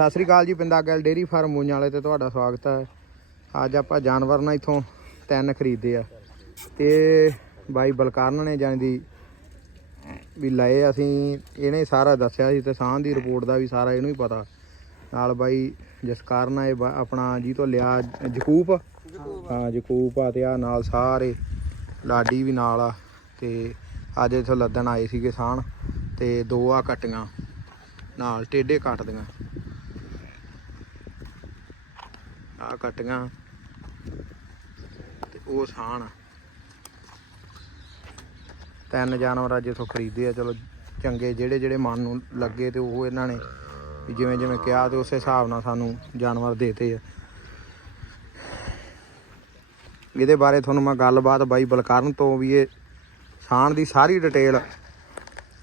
ਸਤਿ ਸ੍ਰੀ ਅਕਾਲ ਜੀ ਪਿੰਦਾ ਗੱਲ dairy farm ਮੂੰਜ ਵਾਲੇ ਤੇ ਤੁਹਾਡਾ ਸਵਾਗਤ ਹੈ। ਅੱਜ ਆਪਾਂ ਜਾਨਵਰ ਨਾਲ ਇਥੋਂ ਤਿੰਨ ਖਰੀਦੇ ਆ। ਤੇ ਬਾਈ ਬਲਕਾਰਨ ਨੇ ਜਾਣੀ ਦੀ ਵੀ ਲਏ, ਅਸੀਂ ਇਹਨੇ ਸਾਰਾ ਦੱਸਿਆ ਸੀ ਤੇ ਸਾਹ ਦੀ ਰਿਪੋਰਟ ਦਾ ਵੀ ਸਾਰਾ ਇਹਨੂੰ ਹੀ ਪਤਾ। ਨਾਲ ਬਾਈ ਜਸਕਾਰਨ ਆ, ਇਹ ਆਪਣਾ ਜੀ ਤੋਂ ਲਿਆ ਜਕੂਪ। ਹਾਂ, ਜਕੂਪ ਆ ਤੇ ਆ ਨਾਲ ਸਾਰੇ ਲਾਡੀ ਵੀ ਨਾਲ ਆ। ਤੇ ਅੱਜ ਇਥੋਂ ਲੱਦਣ ਆਏ ਸੀਗੇ ਸਾਹਣ ਤੇ ਦੋ ਆ ਕੱਟੀਆਂ, ਨਾਲ ਟੇਡੇ ਕੱਟਦੀਆਂ ਆ ਕੱਟੀਆਂ। ਤੇ ਉਹ ਸਾਹਣ ਤਿੰਨ ਜਾਨਵਰ ਅੱਜ ਇਥੋਂ ਖਰੀਦੇ ਆ ਚਲੋ ਚੰਗੇ ਜਿਹੜੇ ਜਿਹੜੇ ਮਨ ਨੂੰ ਲੱਗੇ ਤੇ ਉਹ ਇਹਨਾਂ ਨੇ ਜਿਵੇਂ ਜਿਵੇਂ ਕਿਹਾ ਤੇ ਉਸੇ ਹਿਸਾਬ ਨਾਲ ਸਾਨੂੰ ਜਾਨਵਰ ਦੇਤੇ ਆ। ਇਹਦੇ ਬਾਰੇ ਤੁਹਾਨੂੰ ਮੈਂ ਗੱਲਬਾਤ ਬਾਈ ਬਲਕਰਨ ਤੋਂ ਵੀ ਇਹ ਸਾਣ ਦੀ ਸਾਰੀ ਡਿਟੇਲ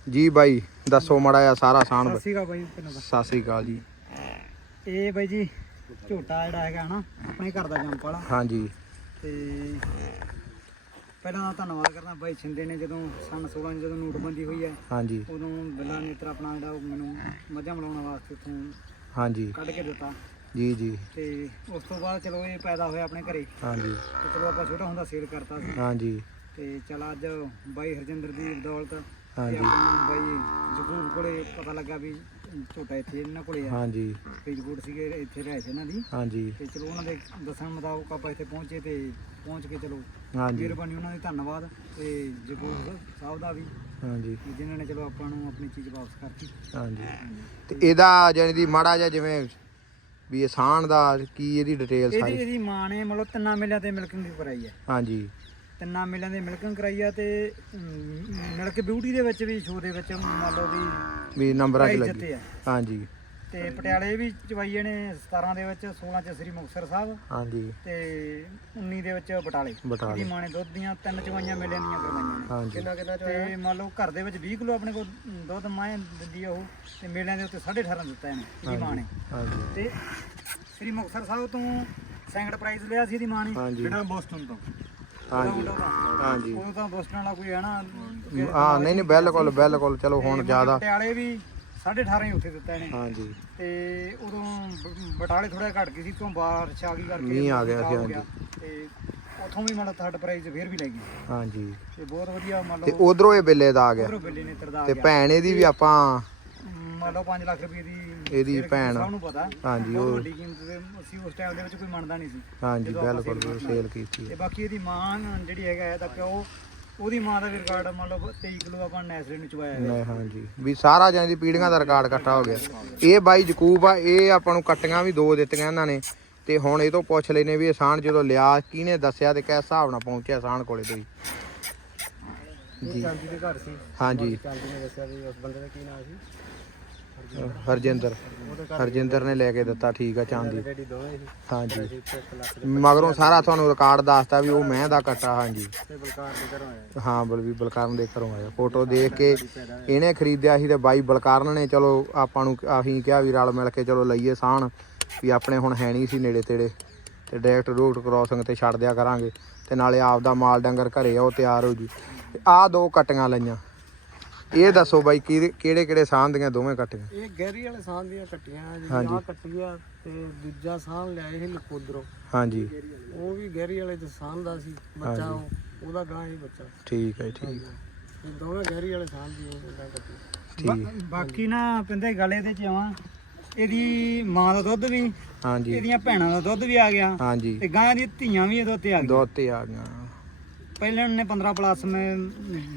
ਜੀ ਬਾਈ ਦੱਸੋ ਮੜਾ ਆ ਸਾਰਾ ਸਾਣ ਸਤਿ ਸ਼੍ਰੀ ਅਕਾਲ ਬਾਈ। ਸਤਿ ਸ੍ਰੀ ਅਕਾਲ ਜੀ। ਇਹ ਬਾਈ ਜੀ ਝੋਟਾ ਜਿਹੜਾ ਹੈਗਾ ਨਾ ਆਪਣੇ ਘਰ ਦਾ ਜੰਪ ਵਾਲਾ। ਹਾਂਜੀ। ਤੇ ਪਹਿਲਾਂ ਤਾਂ ਧੰਨਵਾਦ ਕਰਦਾ ਬਾਈ ਛਿੰਦੇ ਨੇ ਜਦੋਂ ਸਨ 16 ਚ ਜਦੋਂ ਨੋਟਬੰਦੀ ਹੋਈ ਹੈ ਹਾਂਜੀ। ਉਦੋਂ ਬਿੱਲਾ ਨੇਤਰ ਆਪਣਾ ਜਿਹੜਾ ਉਹ ਮੈਨੂੰ ਮੱਝਾਂ ਬਣਾਉਣ ਵਾਸਤੇ ਇੱਥੋਂ ਹਾਂਜੀ। ਕੱਢ ਕੇ ਦਿੱਤਾ। ਜੀ ਜੀ। ਤੇ ਉਸ ਤੋਂ ਬਾਅਦ ਚਲੋ ਇਹ ਪੈਦਾ ਹੋਇਆ ਆਪਣੇ ਘਰੇ। ਹਾਂਜੀ। ਤੇ ਚਲੋ ਆਪਾਂ ਛੋਟਾ ਹੁੰਦਾ ਸੇਲ ਕਰਤਾ ਸੀ। ਹਾਂਜੀ। ਤੇ ਚਲ ਅੱਜ ਬਾਈ ਹਰਜਿੰਦਰ ਦੀ ਬਦੌਲਤ ਤੇ ਹਾਂਜੀ। ਬਾਈ ਜਗੂਰ ਕੋਲੇ ਪਤਾ ਲੱਗਾ ਵੀ ਝੋਟਾ ਇੱਥੇ ਇਹਨਾਂ ਕੋਲੇ ਆ। ਹਾਂਜੀ। ਫਰੀਦਕੋਟ ਸੀਗੇ ਇੱਥੇ ਰਹੇ ਸੀ ਇਹਨਾਂ ਦੀ। ਹਾਂਜੀ। ਤੇ ਚਲੋ ਉਹਨਾਂ ਦੇ ਦੱਸਣ ਮੁਤਾਬਕ ਆਪਾਂ ਇੱਥੇ ਪਹੁੰਚੇ ਤੇ ਪਹੁੰਚ ਕੇ ਚਲੋ ਹਾਂਜੀ। ਮਿਹਰਬਾਨੀ ਉਹਨਾਂ ਦੀ ਧੰਨਵਾਦ। ਤੇ ਜਗੂਰ ਸਾਹਿਬ ਦਾ ਵੀ ਹਾਂਜੀ। ਕਿ ਜਿਨ੍ਹਾਂ ਨੇ ਚਲੋ ਆਪਾਂ ਨੂੰ ਆਪਣੀ ਚੀਜ਼ ਵਾਪਸ ਕਰਤੀ। ਹਾਂਜੀ। ਤੇ ਇਹਦਾ ਜਾਨੀ ਦੀ ਮਾੜਾ ਜਿਹਾ ਜਿਵੇਂ ਵੀ ਸਾਣ ਦਾ ਕੀ ਇਹਦੀ ਡਿਟੇਲ ਇਹਦੀ ਸਾਰੀ? ਇਹਦੀ ਮਾਂ ਨੇ ਮਤਲਬ ਤਿੰਨਾਂ ਮੇਲਿਆਂ ਤੇ ਮਿਲਕਿੰਗ ਵੀ ਕਰਾਈ ਹੈ। ਹਾਂਜੀ। ਤਿੰਨਾਂ ਮੇਲਿਆਂ ਦੇ ਮਿਲਕਿੰਗ ਕਰਾਈ ਆ ਤੇ ਮਿਲਕ ਬਿਊਟੀ ਦੇ ਵਿੱਚ ਵੀ ਸ਼ੋਅ ਦੇ ਵਿੱਚ ਮੰਨ ਲਓ ਵੀ ਵੀ ਨੰਬਰਾਂ 'ਚ ਪ੍ਰਾਈਜ਼ ਲੱਗੀ ਜਿੱਤੇ ਆ। ਹਾਂਜੀ। ਤੇ ਪਟਿਆਲੇ ਵੀ ਚਵਾਈਏ ਨੇ 17 ਦੇ ਵਿੱਚ 16 ਚ ਸ੍ਰੀ ਮੁਕਤਸਰ ਸਾਹਿਬ। ਹਾਂਜੀ। ਤੇ 19 ਦੇ ਵਿੱਚ ਬਟਾਲੇ। ਬਟਾਲੇ। ਇਹਦੀ ਮਾਂ ਨੇ ਦੁੱਧ ਦੀਆਂ ਤਿੰਨ ਚਵਾਈਆਂ ਮੇਲਿਆਂ ਦੀਆਂ ਕਰਵਾਈਆਂ ਨੇ। ਹਾਂਜੀ। ਕਿੰਨਾ ਤੇ ਮੰਨ ਲਓ ਘਰ ਦੇ ਵਿੱਚ 20 ਕਿਲੋ ਆਪਣੇ ਕੋਲ ਦੁੱਧ ਮਾਂ ਦਿੰਦੀ ਆ ਉਹ ਤੇ ਮੇਲਿਆਂ ਦੇ ਉੱਤੇ 18.5 ਦਿੱਤਾ ਇਹਨੇ ਇਹਦੀ ਮਾਂ ਨੇ। ਹਾਂਜੀ। ਤੇ ਸ੍ਰੀ ਮੁਕਤਸਰ ਸਾਹਿਬ ਤੋਂ ਸੈਂਕੜ ਪ੍ਰਾਈਜ਼ ਲਿਆ ਸੀ ਇਹਦੀ ਮਾਂ ਨੇ। ਹਾਂਜੀ। ਜਿਹੜਾ ਬੋਸਟਨ ਤੋਂ? ਹਾਂਜੀ। ਹਾਂਜੀ। ਉਦੋਂ ਤਾਂ ਬੋਸਟਨ ਵਾਲਾ ਕੋਈ ਹੈ ਨਾ ਹਾਂ ਨਹੀਂ ਨਹੀਂ ਬਿਲਕੁਲ ਬਿਲਕੁਲ ਚਲੋ ਹੁਣ ਜ਼ਿਆਦਾ। ਪਟਿਆਲੇ ਵੀ 18.5 ਹੀ ਉੱਥੇ ਦਿੱਤਾ ਇਹਨੇ। ਹਾਂਜੀ। ਤੇ ਉਦੋਂ ਬ- ਬਟਾਲੇ ਥੋੜਾ ਘਟ ਗਈ ਸੀ ਤੋਂ ਬਾਰਿਸ਼ ਆ ਗਈ ਕਰਕੇ ਮੀਂਹ ਆ ਗਿਆ ਸੀ, ਖਰਾਬ ਹੋ ਗਿਆ। ਤੇ ਉਥੋਂ ਵੀ ਮਤਲਬ ਥਰਡ ਪ੍ਰਾਈਜ਼ ਫੇਰ ਵੀ ਲੈ ਗਈ। ਹਾਂਜੀ। ਤੇ ਬਹੁਤ ਵਧੀਆ ਮੰਨ ਤੇ ਉਧਰੋਂ ਇਹ ਬਿੱਲੇ ਦਾ ਆ ਗਿਆ। ਉਧਰੋਂ ਬਿੱਲੇ ਨੇ ਤਰਦਾ ਤੇ ਭੈਣ ਇਹਦੀ ਵੀ ਆਪਾਂ ਮੰਨ ਲਓ 5 ਲੱਖ ਰੁਪਏ ਦੀ ਇਹਦੀ ਭੈਣ। ਪਤਾ। ਹਾਂਜੀ, ਬਹੁਤ ਉਹ- ਵੱਡੀ ਕੀਮਤ ਤੇ ਅਸੀਂ ਉਸ ਟਾਈਮ ਦੇ ਵਿੱਚ ਕੋਈ ਮੰਨਦਾ ਨਹੀਂ ਸੀ। ਹਾਂਜੀ ਜਦੋਂ ਆਪਾਂ ਬਿਲਕੁਲ sale ਸੇਲ ਕੀਤੀ ਤੇ ਹੈ। ਬਾਕੀ ਇਹਦੀ ਮਾਂ ਨਾ ਜਿਹੜੀ ਹੈਗਾ ਇਹਦਾ ਪਿਓ ਉਹਦੀ ਮਾਂ ਦਾ ਵੀ ਰਿਕਾਰਡ ਮੰਨ ਲਓ 23 ਕਿਲੋ ਆਪਾਂ ਨੈਸਰੇ ਨੂੰ ਚਵਾਇਆ ਨਹੀਂ ਹਾਂਜੀ। ਵੀ ਸਾਰਾ ਜਾਨੀ ਦੀ ਪੀੜੀਆਂ ਦਾ ਰਿਕਾਰਡ ਇਕੱਠਾ ਹੋ ਗਿਆ। ਇਹ ਬਾਈ ਜਕੂਬ ਆ ਇਹ ਆਪਾਂ ਨੂੰ ਕੱਟੀਆਂ ਵੀ ਦੋ ਦਿੱਤੀਆਂ ਇਹਨਾਂ ਨੇ। ਤੇ ਹੁਣ ਇਹ ਤੋਂ ਪੁੱਛ ਲੈਨੇ ਵੀ ਸਾਣ ਜਦੋਂ ਲਿਆ ਕਿਹਨੇ ਦੱਸਿਆ ਤੇ ਕਿਸ ਹਿਸਾਬ ਨਾਲ ਪਹੁੰਚਿਆ ਸਾਣ ਕੋਲੇ ਤੁਸੀਂ ਜੀ। ਚਾਂਦੀ ਦੇ ਘਰ ਸੀ। ਹਾਂਜੀ। ਚਾਂਦੀ ਨੇ ਦੱਸਿਆ ਵੀ ਉਸ ਬੰਦੇ ਦਾ ਕੀ ਨਾਮ ਸੀ? ਹਰਜਿੰਦਰ। ਹਰਜਿੰਦਰ ਨੇ ਲੈ ਕੇ ਦਿੱਤਾ, ਠੀਕ ਆ, ਚਾਂਦੀ। ਹਾਂਜੀ। ਮਗਰੋਂ ਸਾਰਾ ਤੁਹਾਨੂੰ ਰਿਕਾਰਡ ਦੱਸਤਾ ਵੀ ਉਹ ਮੈਂ ਦਾ ਕੱਟਾ, ਹਾਂਜੀ। ਹਾਂ ਬਲਵੀ ਬਲਕਾਰਨ ਦੇ ਘਰੋਂ ਆਇਆ। ਫੋਟੋ ਦੇਖ ਕੇ ਇਹਨੇ ਖਰੀਦਿਆ ਸੀ ਤੇ ਬਾਈ ਬਲਕਾਰਨ ਨੇ, ਚਲੋ ਆਪਾਂ ਨੂੰ ਅਸੀਂ ਕਿਹਾ ਵੀ ਰਲ ਮਿਲ ਕੇ ਚਲੋ ਲਈਏ ਸਾਣ ਵੀ ਆਪਣੇ ਹੁਣ ਹੈ ਨਹੀਂ ਸੀ ਨੇੜੇ ਤੇੜੇ ਤੇ ਡਾਇਰੈਕਟ ਰੂਟ ਕ੍ਰਾਸਿੰਗ ਤੇ ਛੱਡ ਦਿਆ ਕਰਾਂਗੇ। ਤੇ ਨਾਲੇ ਆਪ ਦਾ ਮਾਲ ਡੰਗਰ ਘਰੇ ਆ, ਉਹ ਤਿਆਰ ਹੋ ਜੂ। ਆ ਦੋ ਕਟੀਆਂ ਲਈਆਂ। ਇਹ ਦੱਸੋ ਬਾਈ ਕਿਹੜੇ ਕਿਹੜੇ ਕਿਹੜੇ ਸਾਂਝ ਦੀਆਂ ਦੋਵੇਂ ਕਟੀਆਂ? ਇਹ ਗਹਿਰੀ ਵਾਲੇ ਸਾਹ ਦੀਆਂ ਕੱਟੀਆਂ। ਜਿਹੜੀ ਆ ਕੱਟੀ ਆ ਤੇ ਦੂਜਾ ਸਾਹ ਲਿਆਏ ਸੀ ਨਕੋਦਰੋਂ। ਹਾਂਜੀ। ਉਹ ਵੀ ਗਹਿਰੀ ਵਾਲੇ ਚ ਸਾਹ ਦਾ ਸੀ ਬੱਚਾ ਉਹ- ਉਹਦਾ ਗਾਂ ਹੀ ਬੱਚਾ। ਠੀਕ ਹੈ ਠੀਕ ਹੈ, ਇਹ ਦੋਵੇਂ ਗਹਿਰੀ ਵਾਲੇ ਸਾਹ ਦੀ ਉਹ ਗਾਂ ਕੱਟੀ ਠੀਕ। ਬਾਕੀ ਨਾ ਪਿੰਦੇ ਗੱਲ ਇਹਦੇ ਚ ਆਵਾਂ ਇਹਦੀ ਮਾਂ ਦਾ ਦੁੱਧ ਵੀ ਹਾਂਜੀ। ਇਹਦੀਆਂ ਭੈਣਾਂ ਦਾ ਦੁੱਧ ਵੀ ਆ ਗਿਆ ਹਾਂਜੀ। ਤੇ ਗਾਂ ਦੀਆਂ ਧੀਆਂ ਵੀ ਇਹਦੇ ਉੱਤੇ ਆ ਗਈਆਂ। ਦੋ ਤੇ ਆ ਗਈਆਂ। ਪਹਿਲਾਂ ਨੇ 15 ਪਲੱਸ ਮੈਂ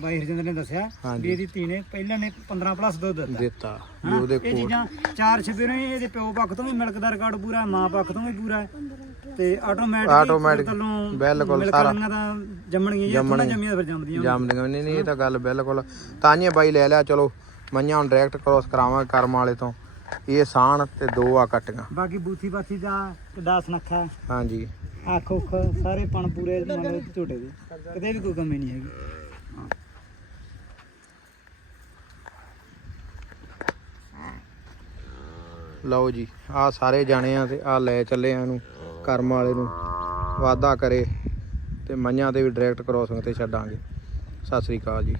ਬਾਈ ਹਰਜਿੰਦਰ ਨੇ ਦੱਸਿਆ ਹਾਂਜੀ। ਵੀ ਇਹਦੀ ਧੀ ਨੇ ਪਹਿਲਾਂ ਨੇ 15 ਪਲੱਸ ਦੁੱਧ ਦਿੱਤਾ ਦਿੱਤਾ ਵੀ? ਉਹਦੇ ਇਹ ਕੋਲ ਚੀਜ਼ਾਂ ਚਾਰ ਛਪੇਰੋਂ ਹੀ ਇਹਦੇ ਪਿਓ ਪੱਖ ਤੋਂ ਵੀ ਮਿਲਕ ਦਾ ਰਿਕਾਰਡ ਪੂਰਾ ਹੈ ਮਾਂ ਪੱਖ ਤੋਂ ਵੀ ਪੂਰਾ ਹੈ ਤੇ ਆਟੋਮੈਟਿਕ Automatic, ਬਿਲਕੁਲ ਸਾਰਾ। ਦਾ ਜੰਮਣਗੀਆਂ ਜੇ ਥੋੜਾ ਜੰਮੀਆਂ ਫਿਰ ਜੰਮਦੀਆਂ ਜੰਮਦੀਆਂ ਨਹੀਂ ਨਹੀਂ ਇਹ ਤਾਂ ਗੱਲ ਬਿਲਕੁਲ ਤਾਂਹੀਏ ਬਾਈ ਲੈ ਲਿਆ ਚਲੋ ਮਈਆਂ ਹੁਣ ਡਾਇਰੈਕਟ ਕ੍ਰੋਸ ਕਰਾਵਾਂਗੇ ਕਰਮ ਵਾਲੇ ਤੋਂ ਇਹ ਸਾਣ ਤੇ ਦੋ ਆ ਕੱਟੀਆਂ। ਬਾਕੀ ਬੂਥੀ ਬਾਥੀ ਦਾ ਕਿੱਡਾ ਸੁਨੱਖਾ ਹਾਂਜੀ। ਅੱਖ ਉੱਖ ਸਾਰੇ ਪਣ ਪੂਰੇ ਮਤਲਬ ਝੋਟੇ ਦੇ। ਕਿਤੇ ਵੀ ਕੋਈ ਕਮੀ ਨਹੀਂ ਹੈਗੀ। ਲਓ ਜੀ ਆ ਸਾਰੇ ਜਾਣੇ ਆ ਤੇ ਆ ਲੈ ਚੱਲੇ ਆ ਇਹਨੂੰ ਕਰਮ ਵਾਲੇ ਨੂੰ ਵਾਦਾ ਕਰੇ ਤੇ ਮਈਆਂ ਤੇ ਵੀ ਡਾਇਰੈਕਟ ਕ੍ਰੋਸਿੰਗ ਤੇ ਛੱਡਾਂਗੇ। ਸਤਿ ਸ੍ਰੀ ਅਕਾਲ ਜੀ।